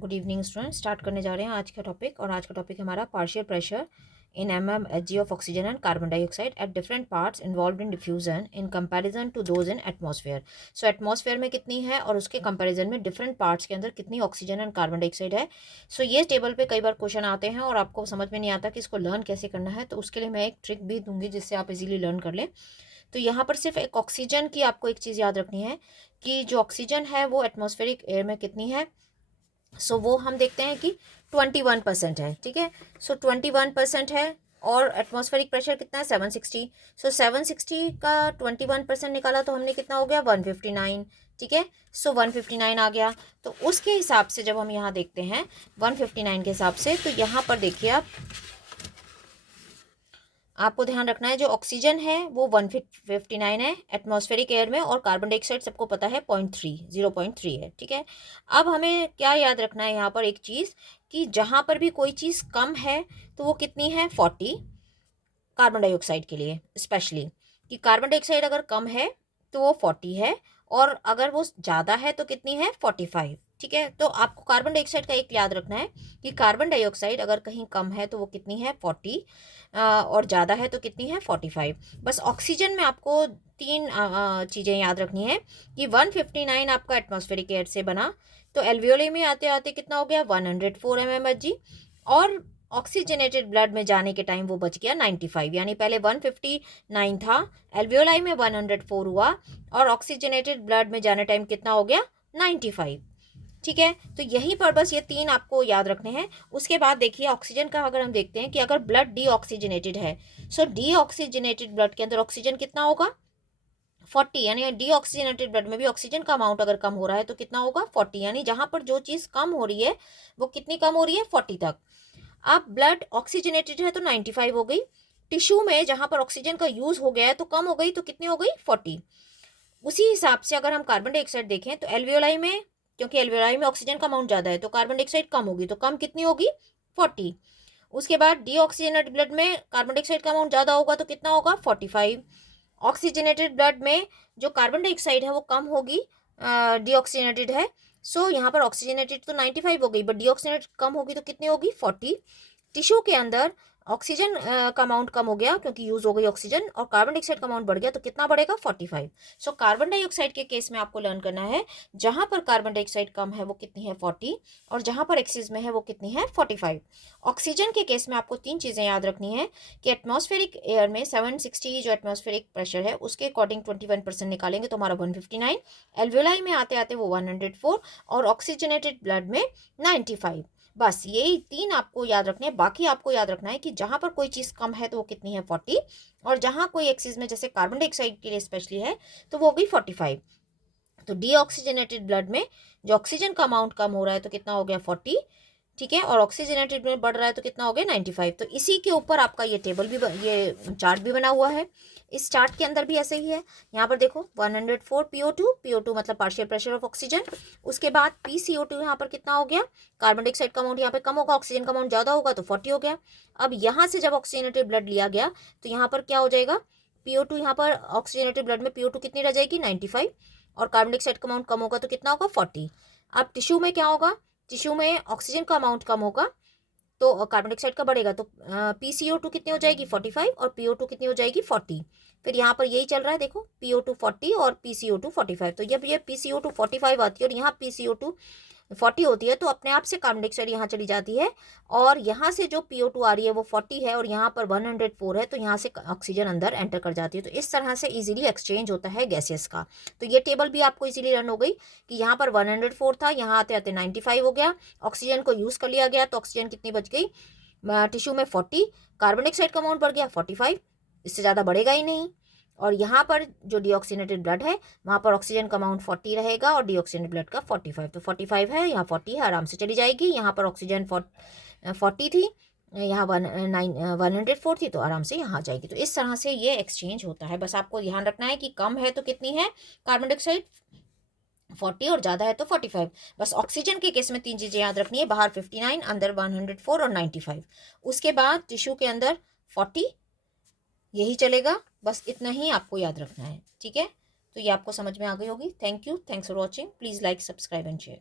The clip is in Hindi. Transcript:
Good evening student. स्टार्ट करने जा रहे हैं आज का टॉपिक। और आज का टॉपिक हमारा partial pressure in mmHg of oxygen and carbon dioxide at different parts involve in diffusion in comparison to those in atmosphere. So atmosphere में कितनी है और उसके कंपैरिजन में डिफरेंट पार्ट्स के अंदर कितनी ऑक्सीजन एंड कार्बन डाइऑक्साइड है। सो ये टेबल पे कई बार क्वेश्चन आते हैं और आपको समझ में नहीं आता कि इसको लर्न कैसे करना है, तो उसके लिए मैं एक ट्रिक भी दूंगी जिससे आप इजीली लर्न कर लें। तो यहाँ पर सिर्फ एक ऑक्सीजन की आपको एक चीज़ याद रखनी है कि जो ऑक्सीजन है वो एटमॉस्फेरिक एयर में कितनी है। सो वो हम देखते हैं कि 21% है। ठीक है, सो 21% है और एटमॉस्फेरिक प्रेशर कितना है 760। सो 760 का 21% निकाला तो हमने कितना हो गया 159। ठीक है, सो 159 आ गया। तो उसके हिसाब से जब हम यहाँ देखते हैं 159 के हिसाब से, तो यहाँ पर देखिए आपको ध्यान रखना है जो ऑक्सीजन है वो 159 है एटमॉस्फेरिक एयर में, और कार्बन डाइऑक्साइड सबको पता है 0.3 है। ठीक है, अब हमें क्या याद रखना है यहाँ पर एक चीज़ कि जहाँ पर भी कोई चीज़ कम है तो वो कितनी है 40, कार्बन डाइऑक्साइड के लिए स्पेशली, कि कार्बन डाइऑक्साइड अगर कम है तो वो 40 है और अगर वो ज़्यादा है तो कितनी है 45। ठीक है, तो आपको कार्बन डाइऑक्साइड का एक याद रखना है कि कार्बन डाइऑक्साइड अगर कहीं कम है तो वो कितनी है 40 और ज़्यादा है तो कितनी है 45। बस ऑक्सीजन में आपको तीन चीज़ें याद रखनी है कि 159 आपका एटमॉस्फेरिक एयर से बना, तो एल्वियोली में आते आते कितना हो गया 104 mmHg, और ऑक्सीजनेटेड ब्लड में जाने के टाइम वो बच गया 95। यानी पहले 159 था, एल्वियोलाई में 104 हुआ और ऑक्सीजनेटेड ब्लड में जाने टाइम कितना हो गया 95। ठीक है, तो यहीं पर बस ये तीन आपको याद रखने हैं। उसके बाद देखिए ऑक्सीजन का अगर हम देखते हैं कि अगर ब्लड डीऑक्सीजनेटेड है, सो डीऑक्सीजनेटेड ब्लड के अंदर ऑक्सीजन कितना होगा 40, यानी डीऑक्सीजनेटेड ब्लड में भी ऑक्सीजन का अमाउंट अगर कम हो रहा है तो कितना होगा 40। यानी जहां पर जो चीज़ कम हो रही है वो कितनी कम हो रही है 40 तक। अब ब्लड ऑक्सीजनेटेड है तो 95 हो गई, टिश्यू में जहां पर ऑक्सीजन का यूज हो गया है तो कम हो गई, तो कितनी हो गई 40। उसी हिसाब से अगर हम कार्बन डाइऑक्साइड देखें तो एल्वियोलाई में, क्योंकि एल्वियोलाई में ऑक्सीजन का अमाउंट ज़्यादा है तो कार्बन डाइऑक्साइड कम होगी, तो कम कितनी होगी 40। उसके बाद डीऑक्सीजनेटेड ब्लड में कार्बन डाइऑक्साइड का अमाउंट ज़्यादा होगा तो कितना होगा 45। ऑक्सीजनेटेड ब्लड में जो कार्बन डाइऑक्साइड है वो कम होगी, डीऑक्सीजनेटेड है, सो यहाँ पर ऑक्सीजनेटेड तो 95 हो गई बट डीऑक्सीजनेटेड कम होगी तो कितनी होगी 40। टिश्यू के अंदर ऑक्सीजन का अमाउंट कम हो गया क्योंकि यूज हो गई ऑक्सीजन, और कार्बन डाइऑक्साइड का अमाउंट बढ़ गया तो कितना बढ़ेगा 45। सो कार्बन डाइऑक्साइड के केस में आपको लर्न करना है जहां पर कार्बन डाइऑक्साइड कम है वो कितनी है 40 और जहां पर एक्सिस में है वो कितनी है 45। ऑक्सीजन के केस में आपको तीन चीज़ें याद रखनी है कि एटमॉस्फेरिक एयर में 760 जो एटमॉस्फेरिक प्रेशर है उसके अकॉर्डिंग 21% निकालेंगे तो हमारा 159, एल्वियोलाई में आते आते वो 104 और ऑक्सीजनेटेड ब्लड में 95। बस यही तीन आपको याद रखने हैं। बाकी आपको याद रखना है कि जहां पर कोई चीज़ कम है तो वो कितनी है 40, और जहां कोई एक्सिस में जैसे कार्बन डाइऑक्साइड के लिए स्पेशली है तो वो हो गई 45। तो डीऑक्सीजनेटेड ब्लड में जो ऑक्सीजन का अमाउंट कम हो रहा है तो कितना हो गया 40। ठीक है, और ऑक्सीजनेटेड में बढ़ रहा है तो कितना हो गया 95। तो इसी के ऊपर आपका ये टेबल भी ये चार्ट भी बना हुआ है। इस चार्ट के अंदर भी ऐसे ही है। यहाँ पर देखो 104 PO2 मतलब पार्शियल प्रेशर ऑफ ऑक्सीजन। उसके बाद PCO2 यहाँ पर कितना हो गया, कार्बन डाइऑक्साइड का अमाउंट यहाँ पे कम होगा, ऑक्सीजन का अमाउंट ज़्यादा होगा तो 40 हो गया। अब यहाँ से जब ऑक्सीजनेटेड ब्लड लिया गया तो यहाँ पर क्या हो जाएगा PO2, यहाँ पर ऑक्सीजनेटेड ब्लड में PO2 कितनी रह जाएगी 95, और कार्बन डाइऑक्साइड का अमाउंट कम होगा तो कितना होगा 40। अब टिश्यू में क्या होगा, टिश्यू में ऑक्सीजन का अमाउंट कम होगा तो कार्बन डाइऑक्साइड का बढ़ेगा, तो PCO2 कितनी हो जाएगी 45 और PO2 कितनी हो जाएगी 40। फिर यहाँ पर यही चल रहा है देखो PO2 40 और PCO2 45। तो जब ये PCO2 45 आती है और यहाँ PCO2 40 होती है तो अपने आप से कार्बन डाइऑक्साइड यहाँ चली जाती है, और यहाँ से जो PO2 आ रही है वो 40 है और यहाँ पर 104 है तो यहाँ से ऑक्सीजन अंदर एंटर कर जाती है। तो इस तरह से इजीली एक्सचेंज होता है गैसेस का। तो ये टेबल भी आपको इजीली रन हो गई कि यहाँ पर 104 था, यहाँ आते आते 95 हो गया, ऑक्सीजन को यूज़ कर लिया गया तो ऑक्सीजन कितनी बच गई टिश्यू में 40, कार्बन डाइऑक्साइड का अमाउंट बढ़ गया 45, इससे ज़्यादा बढ़ेगा ही नहीं। और यहाँ पर जो डीऑक्सीनेटेड ब्लड है वहाँ पर ऑक्सीजन का अमाउंट 40 रहेगा और डीऑक्सीनेटेड ब्लड का 45। तो 45 है, यहाँ 40 है, आराम से चली जाएगी। यहाँ पर ऑक्सीजन 40 थी, यहाँ 104 थी तो आराम से यहाँ आ जाएगी। तो इस तरह से ये एक्सचेंज होता है। बस आपको ध्यान रखना है कि कम है तो कितनी है कार्बन डाइऑक्साइड 40 और ज़्यादा है तो 45। बस ऑक्सीजन के केस में तीन चीज़ें याद रखनी है, बाहर 59, अंदर 104 और 95। उसके बाद टिश्यू के अंदर 40, यही चलेगा। बस इतना ही आपको याद रखना है। ठीक है, तो ये आपको समझ में आ गई होगी। Thank you, thanks for watching. Please like, subscribe and share.